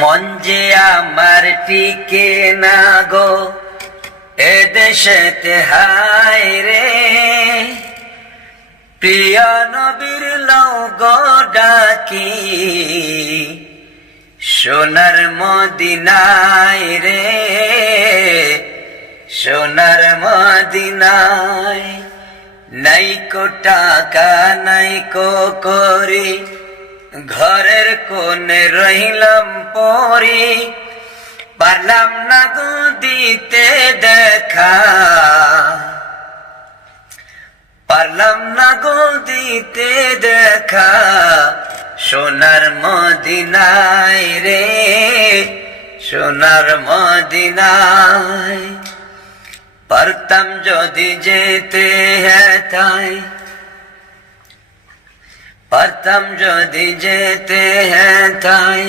মন যে আমার টিকে না গো এদেশেতে হায় রে, প্রিয় নবীর লও গো ডাকি সোনার মদিনায় রে, সোনার মদিনায়। নাইকো টাকা নাইকো করি, ঘরের কোণে রহিলাম পরি, পারলাম না গো দিতে দেখা, পারলাম না গো দিতে দেখা সোনার মদিনায় রে, সোনার মদিনায়। পারতাম যদি যেতে হেথায়, পারতাম যদি যেতে হেথায়,